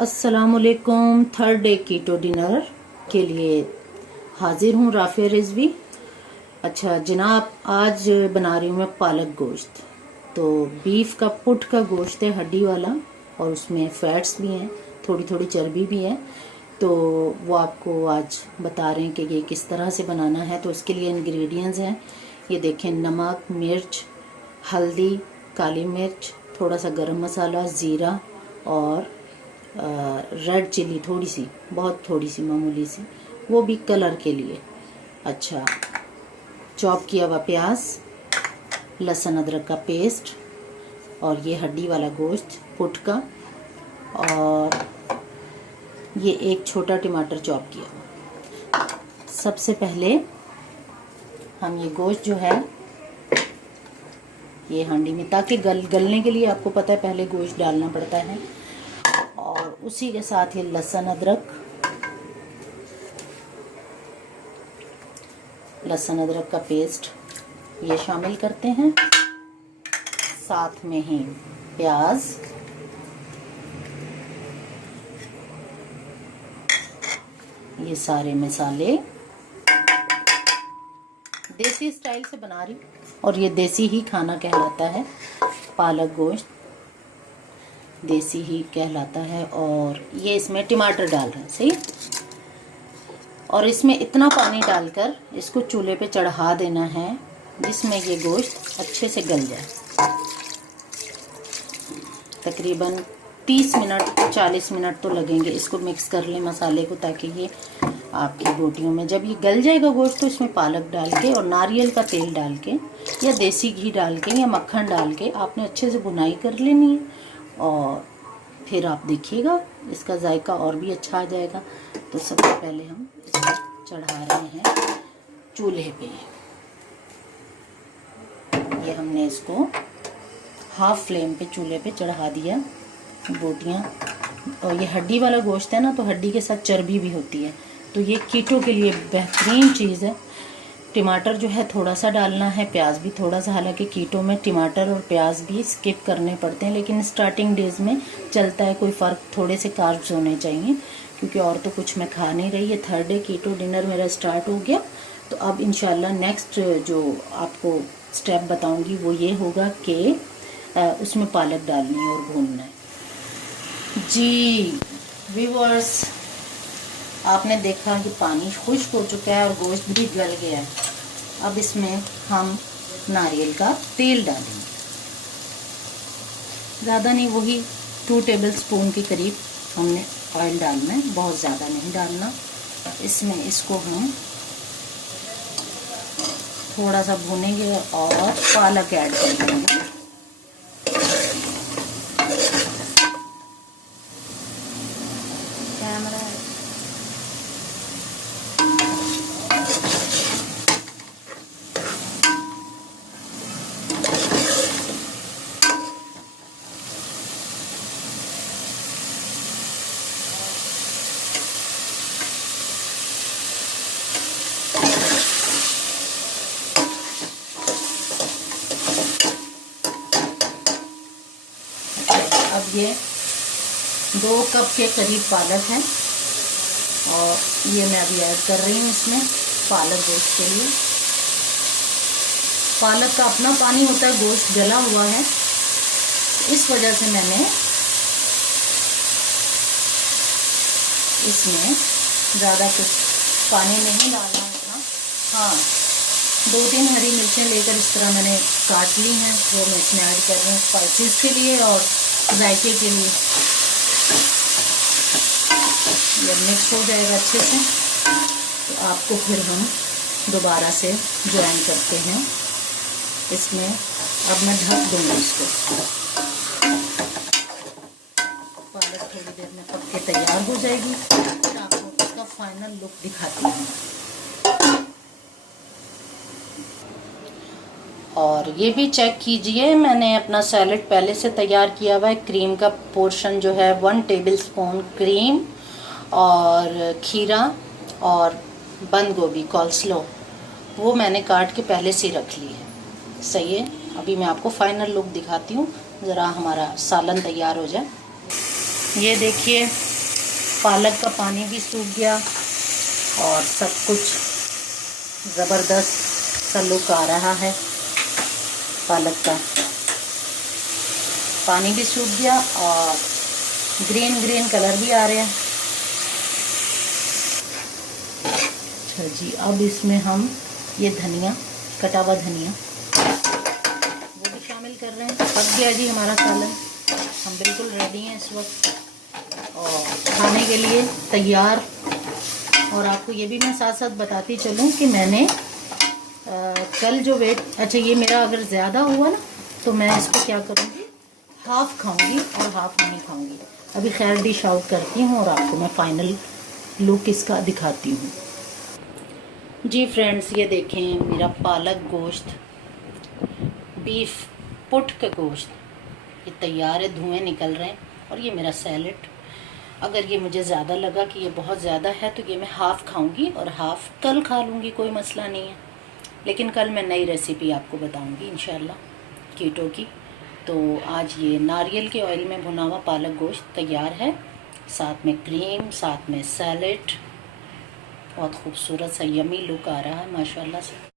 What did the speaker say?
अस्सलामुअलैकुम। Third day कीटो dinner के लिए हाजिर हूँ राफिया रिजवी। अच्छा जनाब, आज बना रही हूँ मैं पालक गोश्त। तो बीफ का पुट का गोश्त है, हड्डी वाला, और उसमें फैट्स भी हैं, थोड़ी थोड़ी चर्बी भी है। तो वो आपको आज बता रहे हैं कि ये किस तरह से बनाना है। तो उसके लिए इंग्रेडिएंट्स हैं, ये देखें, नमक, मिर्च, हल्दी, काली मिर्च, थोड़ा सा गरम मसाला, ज़ीरा और रेड चिली थोड़ी सी, बहुत थोड़ी सी, मामूली सी, वो भी कलर के लिए। अच्छा, चॉप किया हुआ प्याज, लहसुन अदरक का पेस्ट, और ये हड्डी वाला गोश्त पुट का, और ये एक छोटा टमाटर चॉप किया। सबसे पहले हम ये गोश्त जो है ये हांडी में, ताकि गलने के लिए आपको पता है पहले गोश्त डालना पड़ता है, और उसी के साथ ये लहसुन अदरक का पेस्ट ये शामिल करते हैं। साथ में ही प्याज, ये सारे मसाले देसी स्टाइल से बना रही, और ये देसी ही खाना कहलाता है, पालक गोश्त देसी ही कहलाता है। और ये इसमें टमाटर डाल रहे हैं, सही। और इसमें इतना पानी डालकर इसको चूल्हे पे चढ़ा देना है जिसमें ये गोश्त अच्छे से गल जाए। तकरीबन 30 मिनट 40 मिनट तो लगेंगे इसको मिक्स कर लें मसाले को, ताकि ये आपकी बोटियों में, जब ये गल जाएगा गोश्त, तो इसमें पालक डाल के और नारियल का तेल डाल के या देसी घी डाल के या मक्खन डाल के आपने अच्छे से भुनाई कर लेनी है, और फिर आप देखिएगा इसका जायका और भी अच्छा आ जाएगा। तो सबसे पहले हम इसको चढ़ा रहे हैं चूल्हे पे। ये हमने इसको हाफ फ्लेम पे चूल्हे पे चढ़ा दिया बोटियाँ। और ये हड्डी वाला गोश्त है ना, तो हड्डी के साथ चर्बी भी होती है, तो ये कीटो के लिए बेहतरीन चीज़ है। टमाटर जो है थोड़ा सा डालना है, प्याज भी थोड़ा सा, हालांकि कीटो में टमाटर और प्याज भी स्किप करने पड़ते हैं, लेकिन स्टार्टिंग डेज में चलता है, कोई फ़र्क, थोड़े से कार्ब्स होने चाहिए, क्योंकि और तो कुछ मैं खा नहीं रही है। थर्ड डे कीटो डिनर मेरा स्टार्ट हो गया। तो अब इंशाल्लाह नेक्स्ट जो आपको स्टेप बताऊँगी वो ये होगा कि उसमें पालक डालनी है और भूनना है। जी व्यूअर्स, आपने देखा कि पानी खुश्क हो चुका है और गोश्त भी गल गया है। अब इसमें हम नारियल का तेल डालेंगे, ज़्यादा नहीं, वही 2 टेबल स्पून के करीब हमने ऑयल डालना है, बहुत ज़्यादा नहीं डालना। इसमें इसको हम थोड़ा सा भूनेंगे और पालक ऐड कर देंगे। अब ये 2 कप के करीब पालक है, और ये मैं अभी ऐड कर रही हूँ इसमें पालक गोश्त के लिए। पालक का अपना पानी होता है, गोश्त गला हुआ है, इस वजह से मैंने इसमें ज़्यादा कुछ पानी नहीं डालना इतना। हाँ, 2-3 हरी मिर्चें लेकर इस तरह मैंने काट ली हैं, वो मैं इसमें ऐड कर रही हूँ स्पाइसेस के लिए और जायके के लिए। ये मिक्स हो जाएगा अच्छे से, तो आपको फिर हम दोबारा से ज्वाइन करते हैं इसमें। अब मैं ढक दूँगी इसको, पालक थोड़ी देर में पक के तैयार हो जाएगी, फिर आपको इसका फाइनल लुक दिखाती हूँ। और ये भी चेक कीजिए, मैंने अपना सैलेड पहले से तैयार किया हुआ है। क्रीम का पोर्शन जो है 1 टेबल स्पून क्रीम, और खीरा और बंद गोभी कॉल्स्लो, वो मैंने काट के पहले से रख ली है। सही है, अभी मैं आपको फाइनल लुक दिखाती हूँ, ज़रा हमारा सालन तैयार हो जाए। ये देखिए पालक का पानी भी सूख गया और सब कुछ ज़बरदस्त सा लुक आ रहा है। पालक का पानी भी सूख गया और ग्रीन ग्रीन कलर भी आ रहा है। अच्छा जी, अब इसमें हम ये धनिया, कटा हुआ धनिया वो भी शामिल कर रहे हैं। पक गया जी हमारा सालन, हम बिल्कुल रेडी हैं इस वक्त और खाने के लिए तैयार। और आपको ये भी मैं साथ साथ बताती चलूँ कि मैंने कल जो वेट, अच्छा ये मेरा अगर ज़्यादा हुआ ना तो मैं इसको क्या करूँगी, हाफ़ खाऊंगी और हाफ़ नहीं खाऊंगी। अभी खैर डिश आउट करती हूँ और आपको मैं फाइनल लुक इसका दिखाती हूँ। जी फ्रेंड्स, ये देखें मेरा पालक गोश्त, बीफ पुट का गोश्त ये तैयार है, धुएँ निकल रहे हैं। और ये मेरा सैलेड, अगर ये मुझे ज़्यादा लगा कि ये बहुत ज़्यादा है तो ये मैं हाफ़ खाऊंगी और हाफ़ कल खा लूँगी, कोई मसला नहीं है। लेकिन कल मैं नई रेसिपी आपको बताऊंगी इंशाल्लाह कीटो की। तो आज ये नारियल के ऑयल में भुना हुआ पालक गोश्त तैयार है, साथ में क्रीम, साथ में सैलेड, बहुत खूबसूरत सा यमी लुक आ रहा है माशाल्लाह से।